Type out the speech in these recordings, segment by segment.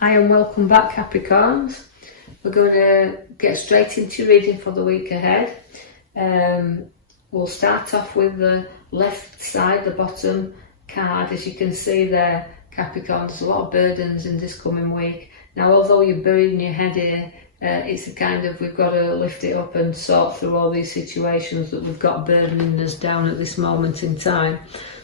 Hi and welcome back, Capricorns. We're going to get straight into reading for the week ahead. We'll start off with the left side, the bottom card. As you can see there, Capricorn, there's a lot of burdens in this coming week. Now, although you're burying your head here, it's a kind of, we've got to lift it up and sort through all these situations that we've got burdening us down at this moment in time.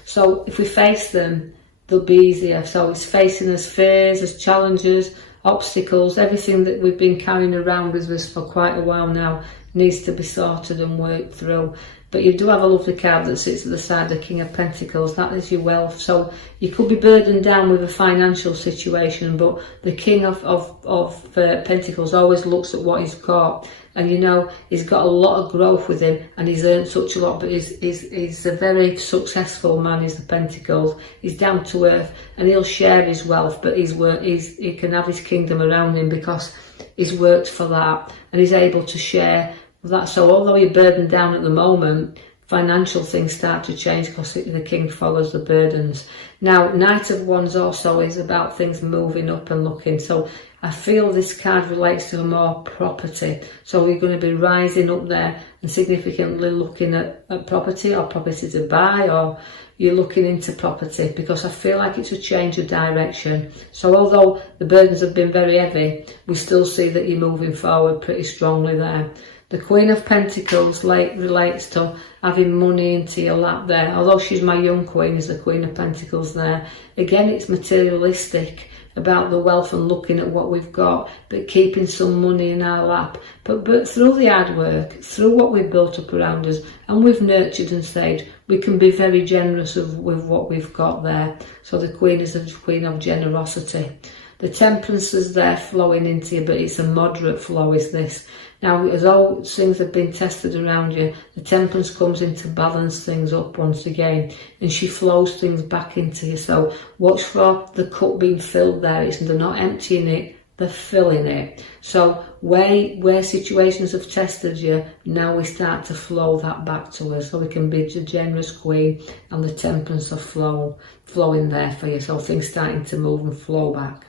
So if we face them, they'll be easier. So it's facing as fears, as challenges, obstacles, everything that we've been carrying around with us for quite a while now needs to be sorted and worked through. But you do have a lovely card that sits at the side, the King of Pentacles. That is your wealth. So you could be burdened down with a financial situation, but the King of Pentacles always looks at what he's got. And you know, he's got a lot of growth with him and he's earned such a lot, but he's a very successful man, he's the Pentacles. He's down to earth and he'll share his wealth, but he can have his kingdom around him because he's worked for that and he's able to share that. So although you're burdened down at the moment, financial things start to change because the King follows the burdens. Now, Knight of Wands also is about things moving up and looking. So I feel this card relates to more property. So we're going to be rising up there and significantly looking at property or property to buy, or you're looking into property, because I feel like it's a change of direction. So although the burdens have been very heavy, we still see that you're moving forward pretty strongly there. The Queen of Pentacles relates to having money into your lap there. Although she's my young queen, is the Queen of Pentacles there. Again, it's materialistic, about the wealth and looking at what we've got, but keeping some money in our lap. But through the hard work, through what we've built up around us, and we've nurtured and saved, we can be very generous with what we've got there. So the Queen is a queen of generosity. The Temperance is there flowing into you, but it's a moderate flow, is this. Now, as all things have been tested around you, the Temperance comes in to balance things up once again, and she flows things back into you. So watch for the cup being filled there. They're not emptying it, they're filling it. So where situations have tested you, now we start to flow that back to us. So we can be the generous queen, and the Temperance are flowing there for you. So things starting to move and flow back.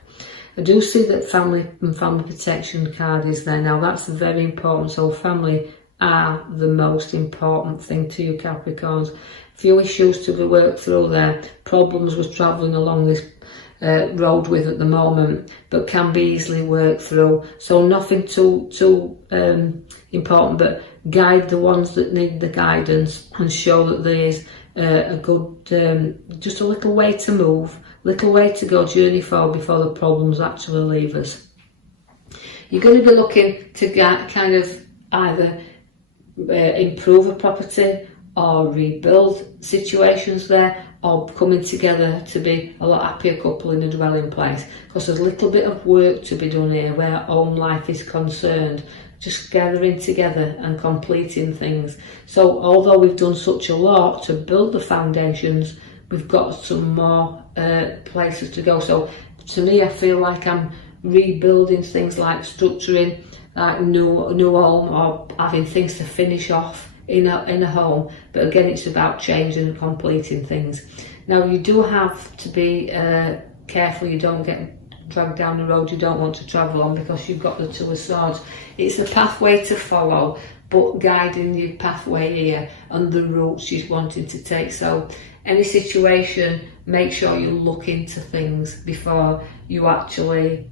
I do see that family and family protection card is there. Now that's very important. So family are the most important thing to you, Capricorns. Few issues to be worked through there. Problems with travelling along this road with at the moment, but can be easily worked through. So nothing too important, but guide the ones that need the guidance and show that there is a good, just a little way to move, little way to go, journey forward before the problems actually leave us. You're going to be looking to kind of either improve a property or rebuild situations there, or coming together to be a lot happier couple in a dwelling place, because there's a little bit of work to be done here where our own life is concerned, just gathering together and completing things. So although we've done such a lot to build the foundations, we've got some more places to go. So to me, I feel like I'm rebuilding things, like structuring like new home, or having things to finish off in a home. But again, it's about changing and completing things. Now you do have to be careful you don't get dragged down the road you don't want to travel on, because you've got the Two of Swords. It's a pathway to follow, but guiding your pathway here and the route she's wanting to take. So any situation, make sure you look into things before you actually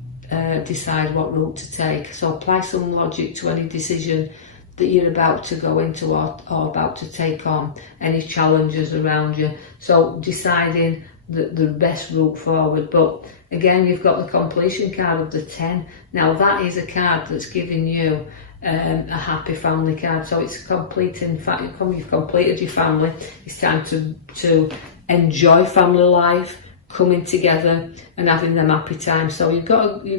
decide what route to take. So apply some logic to any decision that you're about to go into or about to take on, any challenges around you. So deciding the best route forward. But again, you've got the completion card of the 10. Now that is a card that's giving you a happy family card. So it's completing, in fact, you've completed your family. It's time to enjoy family life, coming together and having them happy times. So you've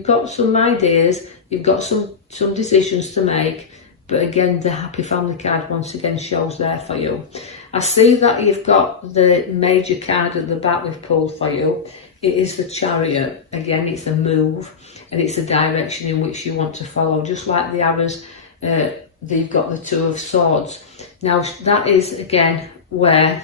got some ideas, you've got some decisions to make. But again, the happy family card once again shows there for you. I see that you've got the major card at the back we've pulled for you. It is the Chariot. Again, it's a move and it's a direction in which you want to follow. Just like the arrows, they've got the Two of Swords. Now that is again where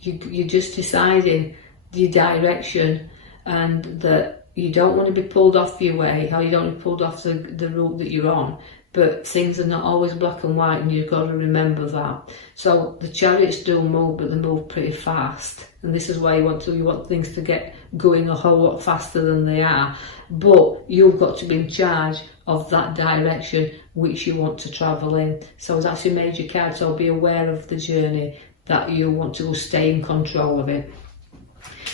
you're just deciding your direction, and that you don't want to be pulled off your way, or you don't want to be pulled off the route that you're on. But things are not always black and white, and you've got to remember that. So the chariots do move, but they move pretty fast. And this is why you want things to get going a whole lot faster than they are. But you've got to be in charge of that direction which you want to travel in. So that's your major card, so be aware of the journey that you want to stay in control of it.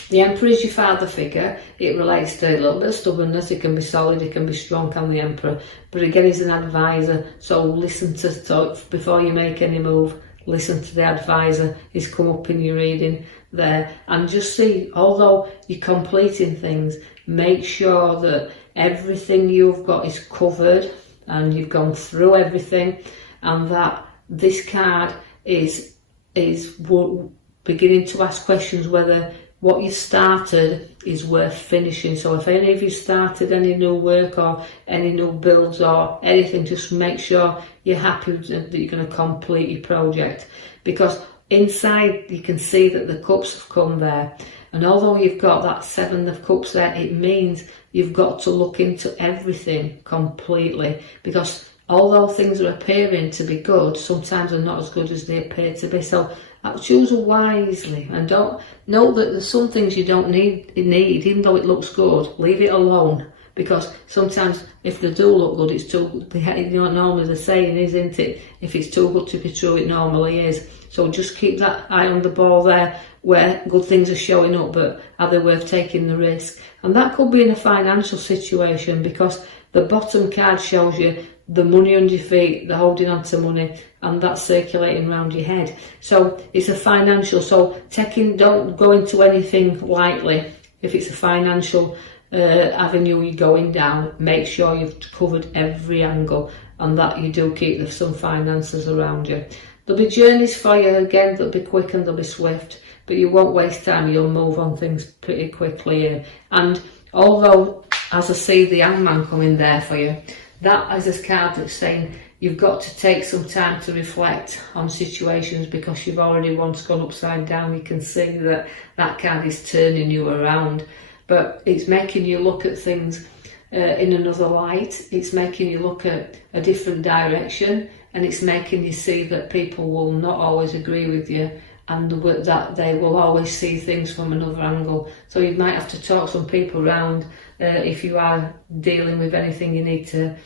The Emperor is your father figure. It relates to a little bit of stubbornness. It can be solid, it can be strong, can the Emperor. But again, he's an advisor, so listen to thoughts before you make any move. Listen to the advisor. He's come up in your reading there. And just see, although you're completing things, make sure that everything you've got is covered and you've gone through everything, and that this card is beginning to ask questions whether what you started is worth finishing. So if any of you started any new work or any new builds or anything, just make sure you're happy that you're going to complete your project, because inside you can see that the cups have come there, and although you've got that 7 of cups there, it means you've got to look into everything completely, because although things are appearing to be good, sometimes they're not as good as they appear to be. So choose wisely, and don't know that there's some things you don't need, even though it looks good. Leave it alone, because sometimes if they do look good, it's too. Normally the saying is, isn't it? If it's too good to be true, it normally is. So just keep that eye on the ball there, where good things are showing up, but are they worth taking the risk? And that could be in a financial situation, because the bottom card shows you the money under your feet, the holding on to money, and that's circulating around your head. So it's a financial, so don't go into anything lightly. If it's a financial avenue you're going down, make sure you've covered every angle, and that you do keep some finances around you. There'll be journeys for you, again, they'll be quick and they'll be swift, but you won't waste time, you'll move on things pretty quickly. And although, as I see the Hangman coming there for you, that is a card that's saying you've got to take some time to reflect on situations, because you've already once gone upside down. You can see that that card is turning you around, but it's making you look at things in another light. It's making you look at a different direction, and it's making you see that people will not always agree with you, and that they will always see things from another angle. So you might have to talk some people around if you are dealing with anything you need to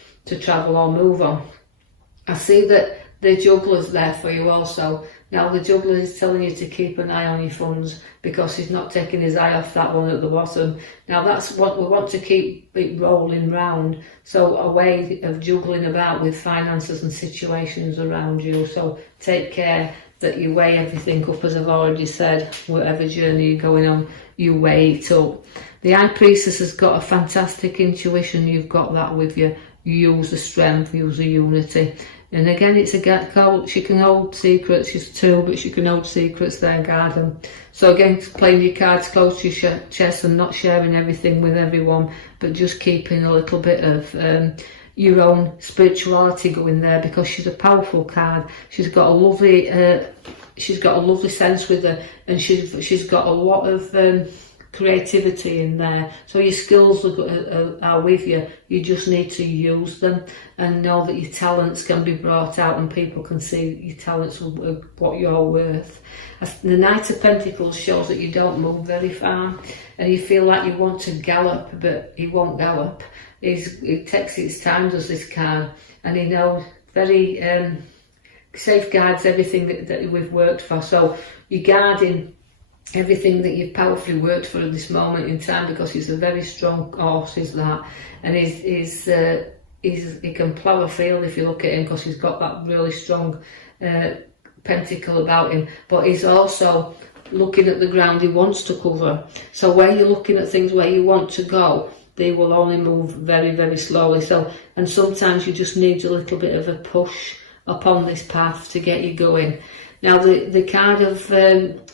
travel or move on. I see that the Juggler's there for you also. Now the Juggler is telling you to keep an eye on your funds, because he's not taking his eye off that one at the bottom. Now that's what we want, to keep it rolling round, so a way of juggling about with finances and situations around you. So take care that you weigh everything up, as I've already said. Whatever journey you're going on, you weigh it up. The High Priestess has got a fantastic intuition. You've got that with you. You use the strength, use the unity. And again, it's a girl. She can hold secrets. She's 2, but she can hold secrets there, guard them. So again, playing your cards close to your chest and not sharing everything with everyone, but just keeping a little bit of your own spirituality going there, because she's a powerful card. She's got a lovely sense with her, and she's got a lot of creativity in there. So your skills are with you. You just need to use them and know that your talents can be brought out, and people can see your talents, what you're worth. The Knight of Pentacles shows that you don't move very far, and you feel like you want to gallop, but he won't gallop. It takes its time, does this card, and he knows very safeguards everything that we've worked for. So you're guarding everything that you've powerfully worked for at this moment in time, because he's a very strong horse, is that, and he can plough a field if you look at him, because he's got that really strong pentacle about him. But he's also looking at the ground he wants to cover. So where you're looking at things where you want to go, they will only move very, very slowly. So, and sometimes you just need a little bit of a push upon this path to get you going. Now the card of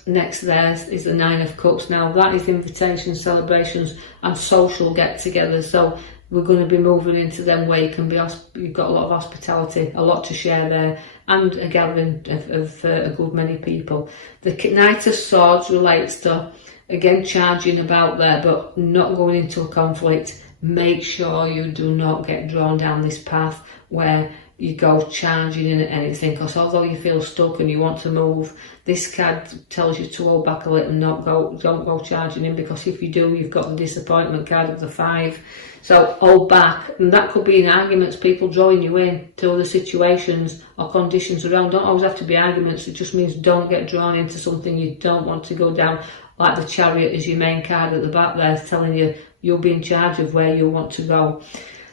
next there is the 9 of Cups. Now that is invitations, celebrations and social get-togethers. So we're going to be moving into them where you can be, you've got a lot of hospitality, a lot to share there, and a gathering of a good many people. The Knight of Swords relates to again, charging about there, but not going into a conflict. Make sure you do not get drawn down this path where you go charging in at anything, because although you feel stuck and you want to move, this card tells you to hold back a little and don't go charging in, because if you do, you've got the disappointment card of the 5. So hold back, and that could be in arguments, people drawing you in to other situations or conditions around. Don't always have to be arguments, it just means don't get drawn into something you don't want to go down, like the Chariot is your main card at the back there, telling you you'll be in charge of where you want to go.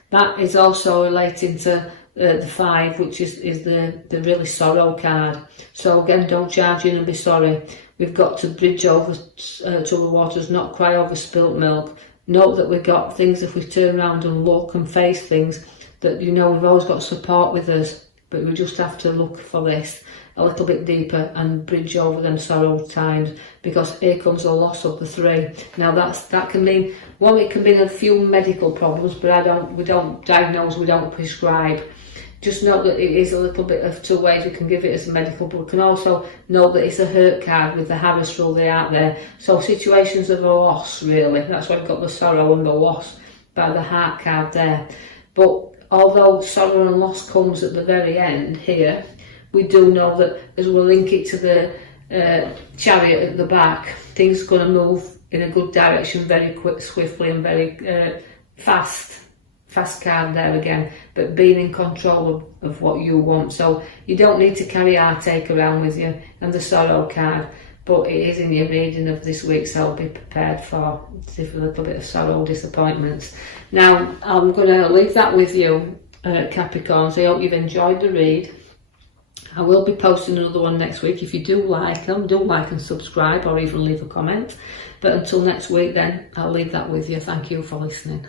That is also relating to the 5, which is the really sorrow card. So again, don't charge in and be sorry. We've got to bridge over troubled waters, not cry over spilt milk. Note that we've got things, if we turn around and look and face things, that we've always got support with us, but we just have to look for this a little bit deeper and bridge over them sorrow times, because here comes the loss of the 3. Now that can mean, one, it can mean a few medical problems, but we don't diagnose, we don't prescribe. Just note that it is a little bit of 2 ways we can give it as a medical, but we can also note that it's a hurt card with the Harris rule they out there. So situations of a loss, really, that's why I've got the sorrow and the loss by the heart card there. But although sorrow and loss comes at the very end here, we do know that as we link it to the Chariot at the back, things are going to move in a good direction very quick, swiftly and very fast card there again, but being in control of what you want. So you don't need to carry heartache around with you and the sorrow card, but it is in your reading of this week, so be prepared for a little bit of sorrow, disappointments. Now I'm going to leave that with you, Capricorns. I hope you've enjoyed the read. I will be posting another one next week. If you do like them, do like and subscribe, or even leave a comment. But until next week then, I'll leave that with you. Thank you for listening.